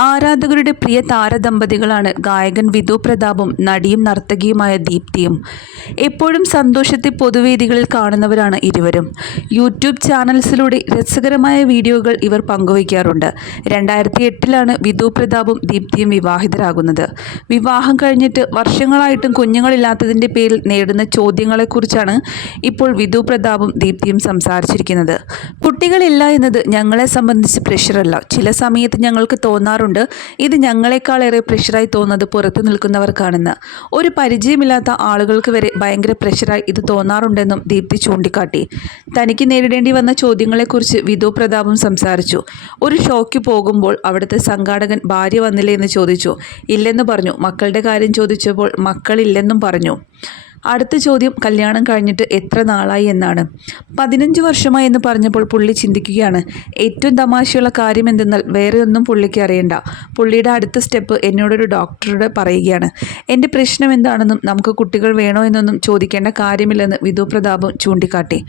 ആരാധകരുടെ പ്രിയ താരദമ്പതികളാണ് ഗായകൻ വിധു പ്രതാപും നടിയും നർത്തകിയുമായ ദീപ്തിയും. എപ്പോഴും സന്തോഷത്തെ പൊതുവേദികളിൽ കാണുന്നവരാണ് ഇരുവരും. യൂട്യൂബ് ചാനൽസിലൂടെ രസകരമായ വീഡിയോകൾ ഇവർ പങ്കുവയ്ക്കാറുണ്ട്. രണ്ടായിരത്തി എട്ടിലാണ് വിധു പ്രതാപും ദീപ്തിയും വിവാഹിതരാകുന്നത്. വിവാഹം കഴിഞ്ഞിട്ട് വർഷങ്ങളായിട്ടും കുഞ്ഞുങ്ങളില്ലാത്തതിന്റെ പേരിൽ നേടുന്ന ചോദ്യങ്ങളെക്കുറിച്ചാണ് ഇപ്പോൾ വിധു പ്രതാപും ദീപ്തിയും സംസാരിച്ചിരിക്കുന്നത്. കുട്ടികളില്ല എന്നത് ഞങ്ങളെ സംബന്ധിച്ച് പ്രഷറല്ല ചില സമയത്ത് ഞങ്ങൾക്ക് തോന്നാറുണ്ട് ഇത് ഞങ്ങളെക്കാളേറെ പ്രഷറായി തോന്നുന്നത് പുറത്തു നിൽക്കുന്നവർക്കാണെന്ന്. ഒരു പരിചയമില്ലാത്ത ആളുകൾക്ക് വരെ ഭയങ്കര പ്രഷറായി ഇത് തോന്നാറുണ്ടെന്നും ദീപ്തി ചൂണ്ടിക്കാട്ടി. തനിക്ക് നേരിടേണ്ടി വന്ന ചോദ്യങ്ങളെക്കുറിച്ച് വിധു പ്രതാപും സംസാരിച്ചു. ഒരു ഷോയ്ക്ക് പോകുമ്പോൾ അവിടുത്തെ സംഘാടകൻ ഭാര്യ വന്നില്ലേ എന്ന് ചോദിച്ചു. ഇല്ലെന്ന് പറഞ്ഞു. മക്കളുടെ കാര്യം ചോദിച്ചപ്പോൾ മക്കളില്ലെന്നും പറഞ്ഞു. അടുത്ത ചോദ്യം കല്യാണം കഴിഞ്ഞിട്ട് എത്ര നാളായി എന്നാണ്. പതിനഞ്ച് വർഷമായി എന്ന് പറഞ്ഞപ്പോൾ പുള്ളി ചിന്തിക്കുകയാണ്. ഏറ്റവും തമാശയുള്ള കാര്യം എന്തെന്നാൽ വേറെ ഒന്നും പുള്ളിക്ക് അറിയണ്ട. പുള്ളിയുടെ അടുത്ത സ്റ്റെപ്പ് എന്നോടൊരു ഡോക്ടറുടെ പറയുകയാണ്. എന്റെ പ്രശ്നം എന്താണെന്നും നമുക്ക് കുട്ടികൾ വേണോ എന്നൊന്നും ചോദിക്കേണ്ട കാര്യമില്ലെന്ന് വിധു പ്രതാപം ചൂണ്ടിക്കാട്ടി.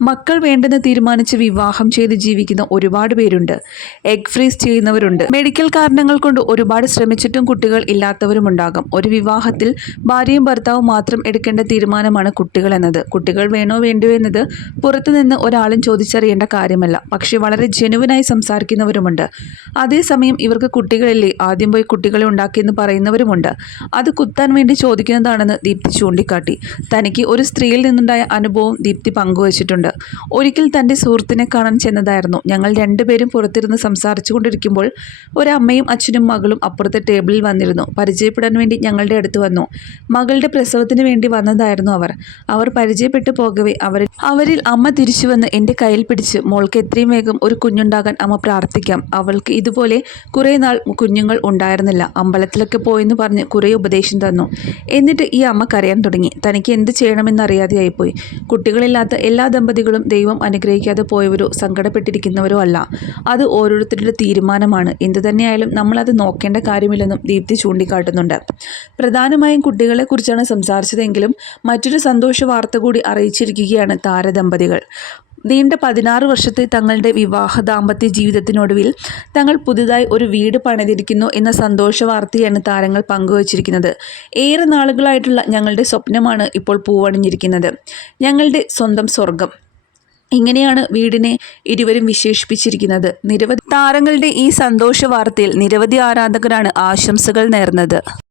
മക്കൾ വേണ്ടെന്ന് തീരുമാനിച്ച് വിവാഹം ചെയ്ത് ജീവിക്കുന്ന ഒരുപാട് പേരുണ്ട്. എഗ് ഫ്രീസ് ചെയ്യുന്നവരുണ്ട്. മെഡിക്കൽ കാരണങ്ങൾ കൊണ്ട് ഒരുപാട് ശ്രമിച്ചിട്ടും കുട്ടികൾ ഇല്ലാത്തവരും ഉണ്ടാകും. ഒരു വിവാഹത്തിൽ ഭാര്യയും ഭർത്താവും മാത്രം എടുക്കേണ്ട തീരുമാനമാണ് കുട്ടികൾ എന്നത്. കുട്ടികൾ വേണോ വേണ്ടോ എന്നത് പുറത്തുനിന്ന് ഒരാളും ചോദിച്ചറിയേണ്ട കാര്യമല്ല. പക്ഷേ വളരെ ജനുവിനായി സംസാരിക്കുന്നവരുമുണ്ട്. അതേസമയം ഇവർക്ക് കുട്ടികളില്ലേ? ആദ്യം പോയി കുട്ടികളെ ഉണ്ടാക്കിയെന്ന് പറയുന്നവരുമുണ്ട്. അത് കുത്താൻ വേണ്ടി ചോദിക്കുന്നതാണെന്ന് ദീപ്തി ചൂണ്ടിക്കാട്ടി. തനിക്ക് ഒരു സ്ത്രീയിൽ നിന്നുണ്ടായ അനുഭവം ദീപ്തി പങ്കുവച്ചിട്ടുണ്ട്. ഒരിക്കൽ തന്റെ സുഹൃത്തിനെ കാണാൻ ചെന്നതായിരുന്നു. ഞങ്ങൾ രണ്ടുപേരും പുറത്തിരുന്ന് സംസാരിച്ചു കൊണ്ടിരിക്കുമ്പോൾ ഒരമ്മയും അച്ഛനും മകളും അപ്പുറത്തെ ടേബിളിൽ വന്നിരുന്നു. പരിചയപ്പെടാൻ വേണ്ടി ഞങ്ങളുടെ അടുത്ത് വന്നു. മകളുടെ പ്രസവത്തിന് വേണ്ടി വന്നതായിരുന്നു അവർ. അവർ പരിചയപ്പെട്ടു പോകവേ അവർ അവരിൽ അമ്മ തിരിച്ചു വന്ന് എന്റെ കയ്യിൽ പിടിച്ച് മോൾക്ക് എത്രയും വേഗം ഒരു കുഞ്ഞുണ്ടാകാൻ അമ്മ പ്രാർത്ഥിക്കാം. അവൾക്ക് ഇതുപോലെ കുറേ നാൾ കുഞ്ഞുങ്ങൾ ഉണ്ടായിരുന്നില്ല. അമ്പലത്തിലൊക്കെ പോയെന്ന് പറഞ്ഞ് കുറേ ഉപദേശം തന്നു. എന്നിട്ട് ഈ അമ്മ കരയാൻ തുടങ്ങി. തനിക്ക് എന്ത് ചെയ്യണമെന്നറിയാതെയായിപ്പോയി കുട്ടികളില്ലാത്ത എല്ലാ ദമ്പതികളും ദൈവം അനുഗ്രഹിക്കാതെ പോയവരോ സങ്കടപ്പെട്ടിരിക്കുന്നവരോ അല്ല. അത് ഓരോരുത്തരുടെ തീരുമാനമാണ്. എന്തു തന്നെയായാലും നമ്മളത് നോക്കേണ്ട കാര്യമില്ലെന്നും ദീപ്തി ചൂണ്ടിക്കാട്ടുന്നുണ്ട്. പ്രധാനമായും കുട്ടികളെക്കുറിച്ചാണ് സംസാരിച്ചതെങ്കിലും മറ്റൊരു സന്തോഷ വാർത്ത കൂടി അറിയിച്ചിരിക്കുകയാണ് താരദമ്പതികൾ. നീണ്ട പതിനാറ് വർഷത്തെ തങ്ങളുടെ വിവാഹ ദാമ്പത്യ ജീവിതത്തിനൊടുവിൽ തങ്ങൾ പുതുതായി ഒരു വീട് പണിതിരിക്കുന്നു എന്ന സന്തോഷ വാർത്തയാണ് താരങ്ങൾ പങ്കുവച്ചിരിക്കുന്നത്. ഏറെ നാളുകളായിട്ടുള്ള ഞങ്ങളുടെ സ്വപ്നമാണ് ഇപ്പോൾ പൂവണിഞ്ഞിരിക്കുന്നത്. ഞങ്ങളുടെ സ്വന്തം സ്വർഗം ഇങ്ങനെയാണ് വീടിനെ ഇരുവരും വിശേഷിപ്പിച്ചിരിക്കുന്നത്. നിരവധി താരങ്ങളുടെ ഈ സന്തോഷ വാർത്തയിൽ നിരവധി ആരാധകരാണ് ആശംസകൾ നേർന്നത്.